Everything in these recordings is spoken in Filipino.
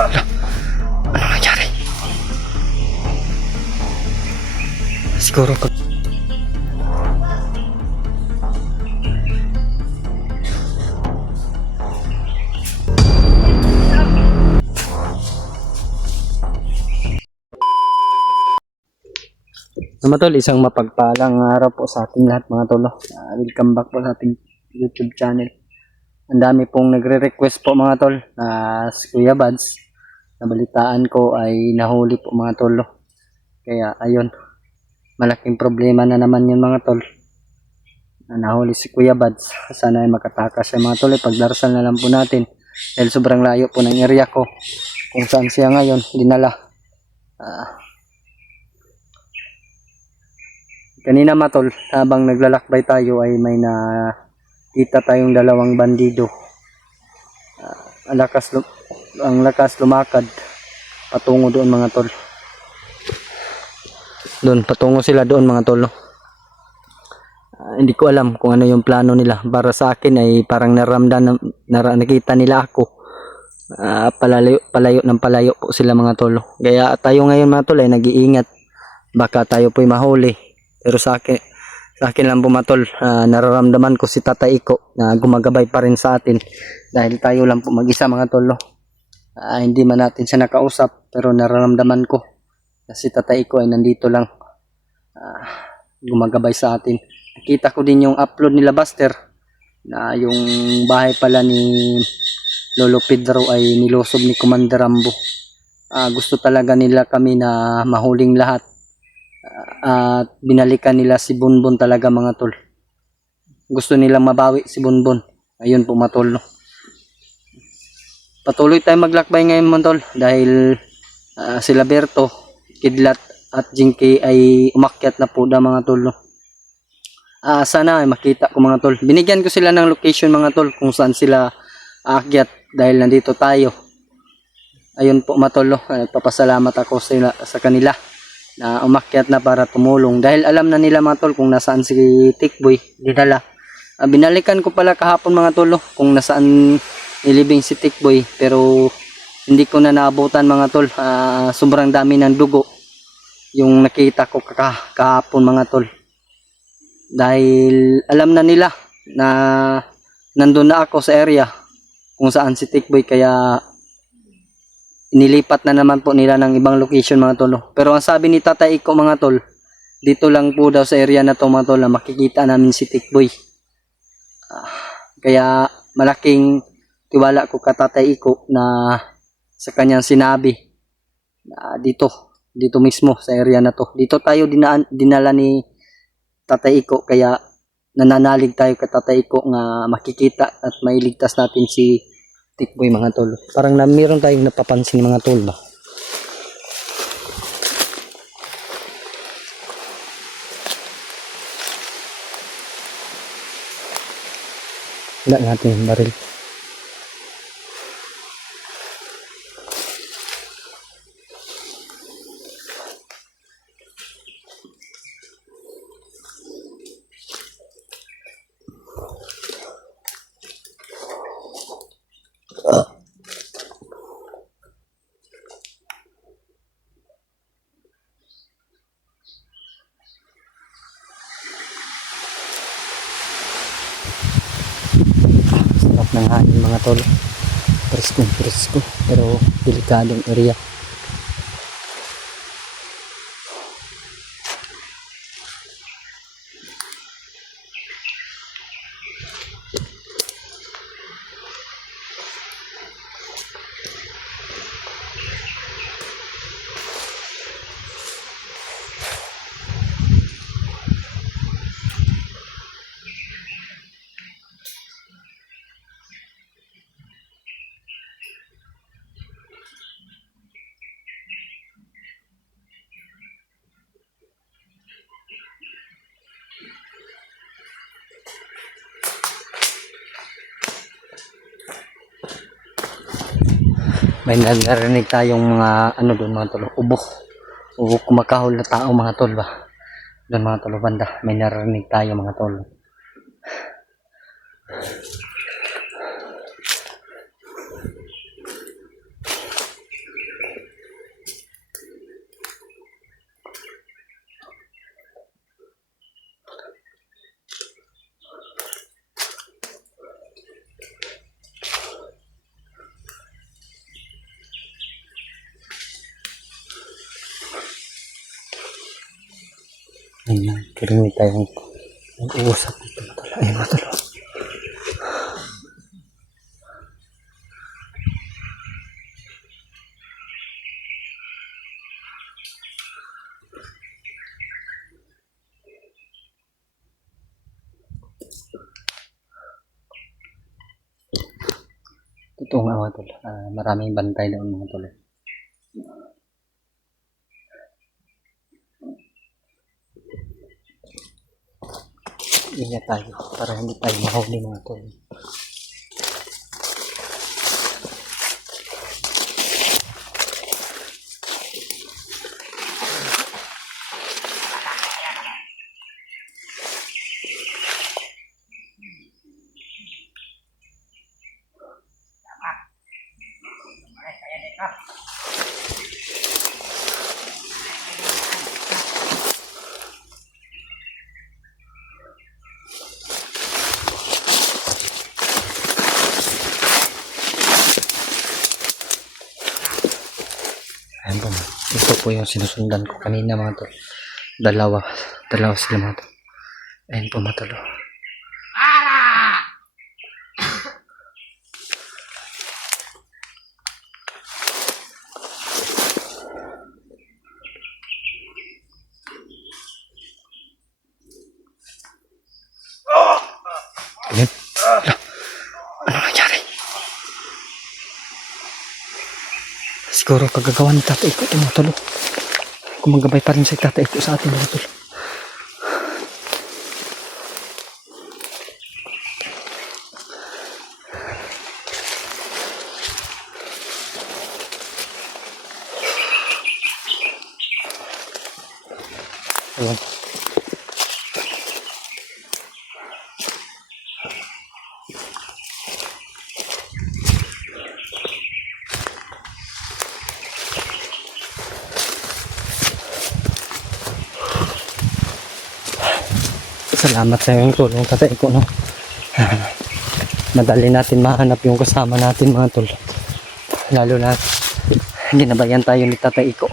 Ano nangyari? Siguro pag... Mga tol, isang mapagpalang araw po sa ating lahat mga tol. Welcome back po sa ating YouTube channel. Ang dami pong nagre-request po mga tol na si Kuya Bads. Nabalitaan ko ay nahuli po mga tol. Kaya ayun, malaking problema na naman yun mga tol. Nahuli si Kuya Bads. Sana ay makatakas siya mga tol. Pagdarasal na lang po natin. Dahil sobrang layo po ng area ko. Kung saan siya ngayon, dinala. Kanina matol, habang naglalakbay tayo ay may nakita tayong dalawang bandido. Ang lakas lumakad patungo doon mga tol. Doon, patungo sila doon mga tol. Hindi ko alam kung ano yung plano nila. Para sa akin ay parang nakita nila ako. Palayo ng palayo po sila mga tol. Kaya tayo ngayon mga tol ay nag-iingat. Baka tayo po'y mahuli. Pero sa akin lang pumatol, nararamdaman ko si Tatay Iko na gumagabay pa rin sa atin dahil tayo lang po mag-isa mga tol. Hindi man natin siya nakausap pero nararamdaman ko na si Tatay Iko ay nandito lang, gumagabay sa atin. Nakita ko din yung upload nila Buster na yung bahay pala ni Lolo Pedro ay nilusob ni Commander Rambo. Gusto talaga nila kami na mahuling lahat. At binalikan nila si Bonbon talaga mga tol. Gusto nilang mabawi si Bonbon. Ayun po mga tol. Patuloy tayong maglakbay ngayon mga tol. Dahil sila Berto, Kidlat at Jinky ay umakyat na po na mga tol. Sana ay makita ko mga tol. Binigyan ko sila ng location mga tol kung saan sila aakyat dahil nandito tayo. Ayun po mga tol. Nagpapasalamat ako sa kanila na umakyat na para tumulong dahil alam na nila mga tol kung nasaan si Tikboy dinala. Binalikan ko pala kahapon mga tol kung nasaan nilibing si Tikboy pero hindi ko na naabutan mga tol. Sobrang dami ng dugo yung nakita ko kahapon mga tol dahil alam na nila na nandun na ako sa area kung saan si Tikboy kaya inilipat na naman po nila ng ibang location mga tol. Pero ang sabi ni Tatay Iko mga tol, dito lang po daw sa area na to mga tol na makikita namin si Tikboy. Kaya malaking tiwala ko ka Tatay Iko na sa kanyang sinabi na dito mismo sa area na to. Dito tayo dinala ni Tatay Iko kaya nananalig tayo kay Tatay Iko nga makikita at mailigtas natin si Tikboy mga tol. Parang meron tayong napapansin mga tol ba? Wala natin yung baril. Sarap ng hangin mga tol. Presko pero delikadong area. May narinig tayong mga ano doon mga tol, ubo kumakahol na tao mga tol ba doon mga tol banda. May narinig tayo mga tol. Ayan, kailangan tayong mag-uusap dito mga tol. Ayun mga tol. Totoo nga mga tol. Maraming bantay doon mga tol. Ingat tayo para hindi tayo mahuli mga tol. Ayan po, ito po yung sinusundan ko kanina mga tol. Dalawa sila mga tol. Ayan po mga tol. Ayan. Ano nangyari? Siguro kagagawa ni Tatay Iko ito mga tol. Kumagabay pa rin si Tatay Iko sa atin mga tol. Ayan. Salamat sa iyong tulong Tatay Iko, no? Madali natin mahanap yung kasama natin mga tol. Lalo na ginabayan tayo ni Tatay Iko.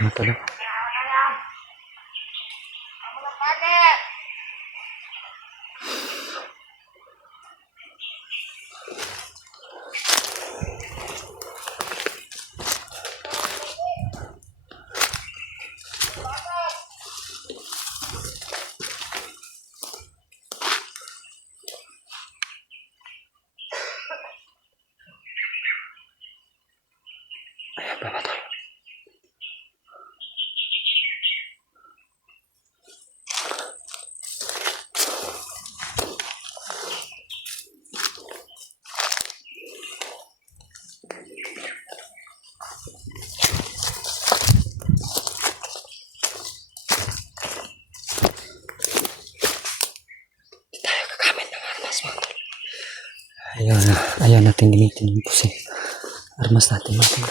Ano tol? Ayan ba mga tol? Ayaw natin gamitin yung pusi. Armas natin mga tol.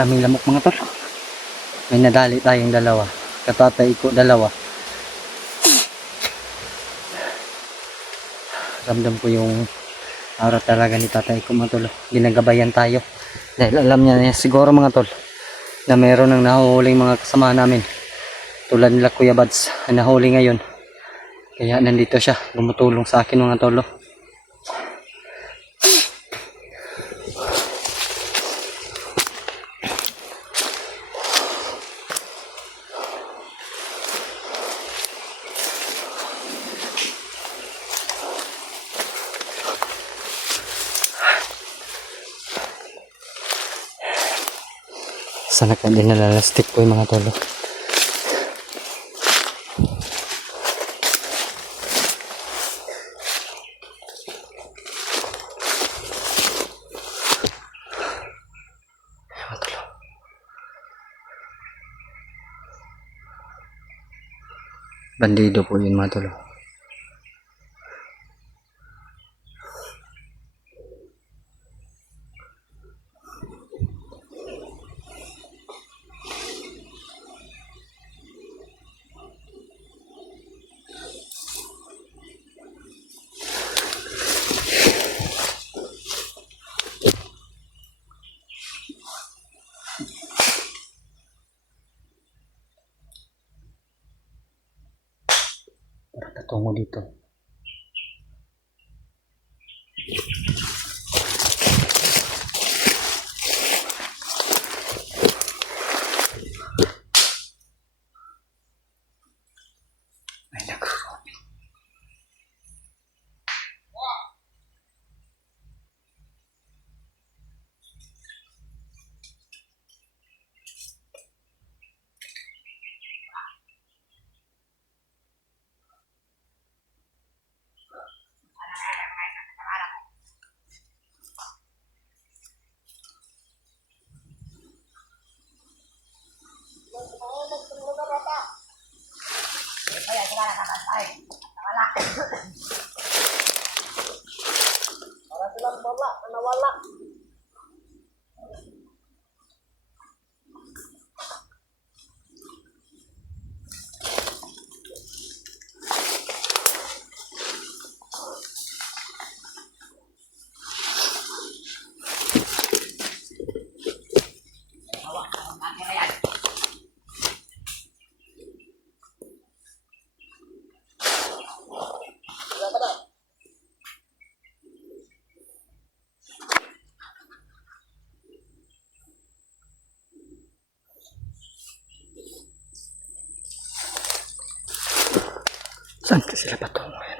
aming lamok mga tol. May nadali tayong dalawa. Katatay ko dalawa. Ramdam ko yung aura talaga ni tatay ko mga tol. Ginagabayan tayo. Dahil alam niya siguro mga tol na meron ng nahuhuling mga kasama namin. Tulad nila Kuya Bads na nahuli ngayon. Kaya nandito siya. Gumutulong sa akin mga tol. Sana ka din nalalastik po yung mga tolo. Bandido po yun mga tolo. Para patungo dito. Ay, naku. Saan ka sila patungo?